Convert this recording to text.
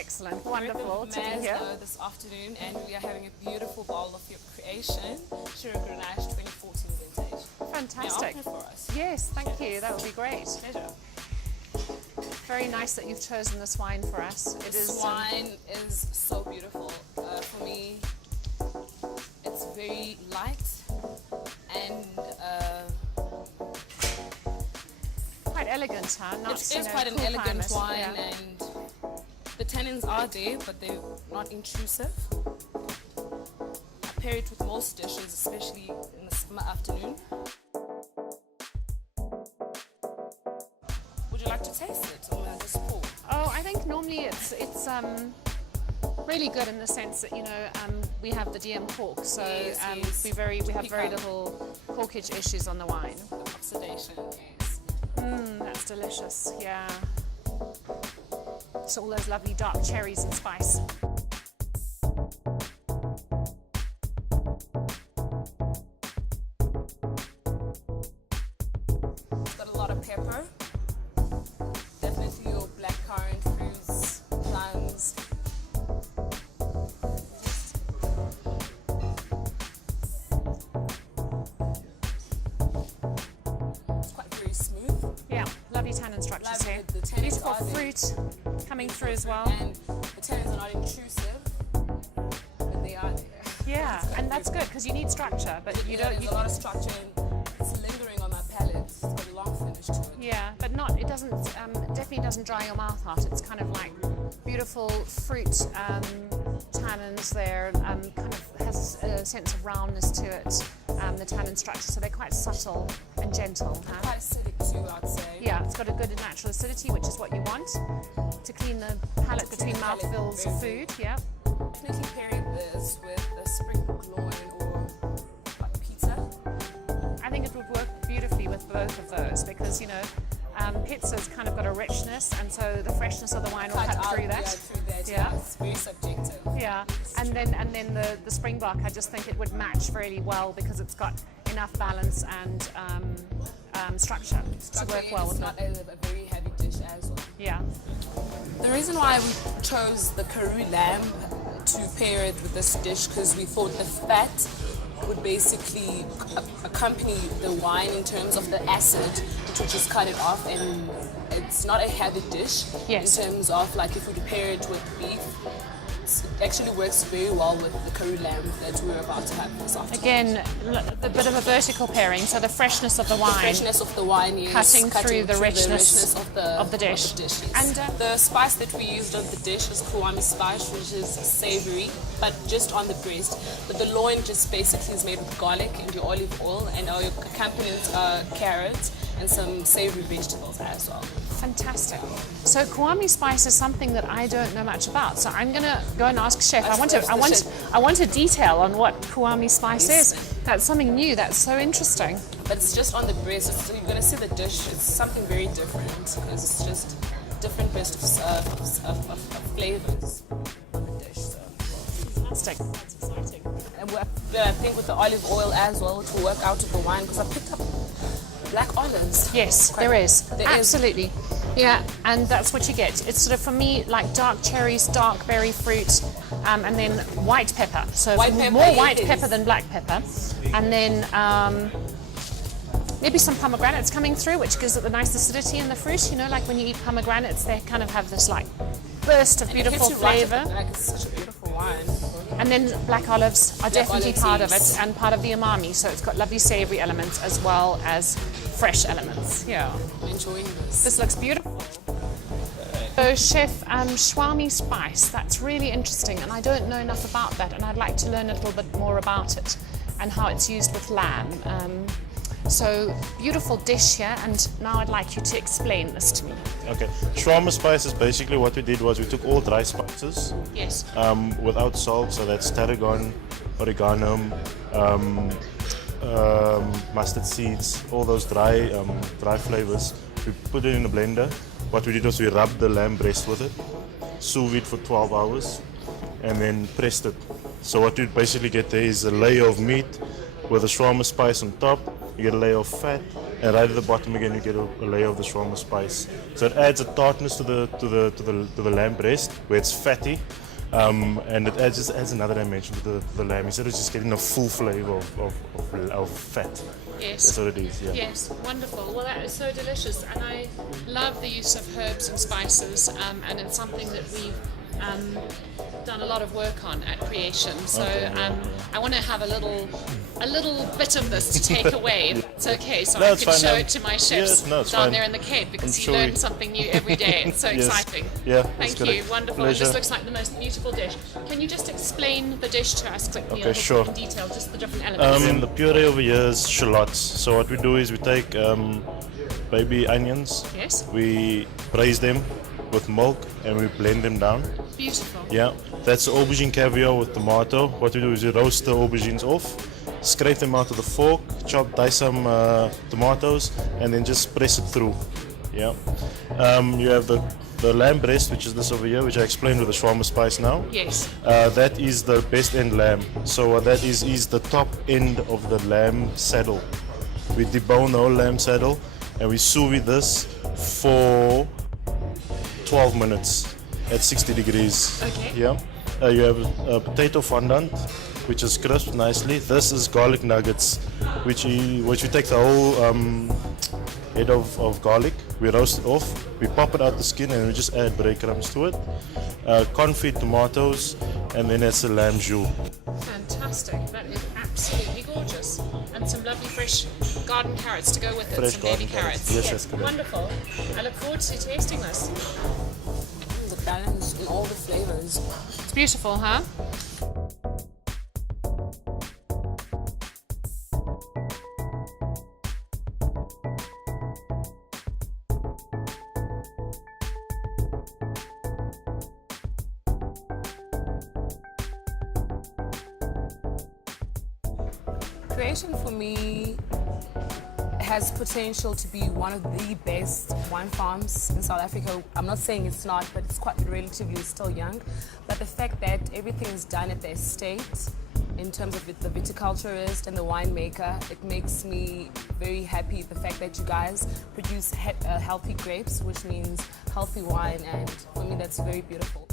Excellent, wonderful to be here. Maslow this afternoon, and we are having a beautiful bowl of your creation, Shiraz Grenache 2014 vintage. Fantastic. May I open it for us? Yes, thank you. That would be great. Pleasure. Very nice that you've chosen this wine for us. This wine is so beautiful. For me, it's very light and quite elegant, huh? Not, it is quite an cool elegant climate. wine, Yeah. and the tannins are there, but they're not intrusive. I pair it with most dishes, especially in the summer afternoon. Would you like to taste it, or may I just pour? Oh, I think normally it's really good in the sense that we have the DM cork, so Yes, yes. we have very little corkage issues on the wine. The oxidation, yes. That's delicious. Yeah. It's all those lovely dark cherries and spice. It's got a lot of pepper. Definitely your blackcurrant fruits, plums. It's quite very smooth. Yeah, lovely tannin structures Lovely. here. The tannins Beautiful are there. fruit coming through as well. And the tannins are not intrusive, but they are there. Yeah, and that's good because you need structure, but you don't. There's a lot of structure, and it's lingering on my palate. It's got a long finish to it. Yeah, but not. It doesn't. Definitely doesn't dry your mouth out. It's kind of like beautiful fruit tannins there. Kind of has a sense of roundness to it. The tannin structure, so they're quite subtle and gentle. Huh? Quite acidic too, I'd say. Yeah, it's got a good natural acidity, which is what you want to clean the palate between mouthfuls of food. Yeah. Definitely pairing this with a sprinkled loin or like pizza. I think it would work beautifully with both of those because pizza's kind of got a richness, and so the freshness of the wine will cut through that. Yeah. It's very subjective. Yeah, and then the Springbok, I just think it would match really well because it's got enough balance and structure to work well with it's not a very heavy dish as well. Yeah. The reason why we chose the Karoo lamb to pair it with this dish because we thought the fat would basically accompany the wine in terms of the acid, which would just cut it off, and it's not a heavy dish. Yes. In terms of like if we pair it with beef, it actually works very well with the Karoo lamb that we're about to have this afternoon. Again, a bit of a vertical pairing, so the freshness of the wine. The freshness of the wine, yes, Cutting through the richness of the dish. Yes. And the spice that we used on the dish is Kwame spice, which is savory, but just on the breast. But the loin just basically is made with garlic and your olive oil, and our accompaniment are carrots and some savory vegetables as well. Fantastic. So Kwame spice is something that I don't know much about. So I'm gonna go and ask Chef. I want a detail on what Kwame spice is. That's something new. That's so interesting. But it's just on the breast. So you're gonna see the dish. It's something very different because it's just different burst of flavors on the dish. So. Fantastic. That's exciting. And I think with the olive oil as well, it will work out of the wine because I picked up black olives. Yes, there is. Absolutely. Yeah, and that's what you get. It's sort of, for me, like dark cherries, dark berry fruit, and then white pepper. So more white pepper than black pepper. And then maybe some pomegranates coming through, which gives it the nice acidity in the fruit. Like when you eat pomegranates, they kind of have this like burst of beautiful flavour. It's such a beautiful wine. And then black olives are definitely part of it and part of the umami. So it's got lovely savoury elements as well as fresh elements. Yeah. I'm enjoying this. This looks beautiful. So Chef, Kwame spice, that's really interesting, and I don't know enough about that, and I'd like to learn a little bit more about it and how it's used with lamb. So beautiful dish here, and now I'd like you to explain this to me. Okay, shawarma spice is basically what we did was we took all dry spices. Yes. Without salt, so that's tarragon, oregano, mustard seeds, all those dry flavors. We put it in a blender. What we did was we rubbed the lamb breast with it, sous vide for 12 hours, and then pressed it. So what you basically get there is a layer of meat with a shawarma spice on top. You get a layer of fat, and right at the bottom again you get a layer of the shawarma spice. So it adds a tartness to the lamb breast where it's fatty, and it just adds another dimension to the lamb instead of just getting a full flavor of fat. Yes. That's what it is. Yeah. Yes, wonderful. Well, that is so delicious, and I love the use of herbs and spices, and it's something that we've done a lot of work on at Creation. So I want to have a little bit of this to take away. It's okay, so I can show it to my chefs down there in the Cape, because you learn something new every day. It's so exciting. Yeah, thank you. Wonderful. Pleasure. This looks like the most beautiful dish. Can you just explain the dish to us quickly? Okay, sure. In detail, just the different elements. The puree over here is shallots. So what we do is we take baby onions. Yes. We braise them with milk and we blend them down. Beautiful. Yeah, that's aubergine caviar with tomato. What we do is we roast the aubergines off, scrape them out with a fork, dice some tomatoes, and then just press it through. Yeah. You have the lamb breast, which is this over here, which I explained with the shawarma spice now. Yes. That is the best end lamb. So what that is the top end of the lamb saddle. We debone the whole lamb saddle and we sous vide this for 12 minutes at 60 degrees. Okay. Yeah. You have a potato fondant, which is crisped nicely. This is garlic nuggets, which we take the whole head of garlic, we roast it off, we pop it out the skin, and we just add breadcrumbs to it. Confit tomatoes, and then it's a lamb jus. Fantastic. That is absolutely gorgeous. And some lovely fresh garden carrots to go with it. Fresh some baby garden carrots. carrots. Yes, that's correct. Wonderful. I look forward to tasting this. The balance in all the flavors. It's beautiful, huh? Creation for me has potential to be one of the best wine farms in South Africa. I'm not saying it's not, but it's quite relatively still young. But the fact that everything is done at the estate in terms of the viticulturist and the winemaker, it makes me very happy. The fact that you guys produce healthy grapes, which means healthy wine, and for me that's very beautiful.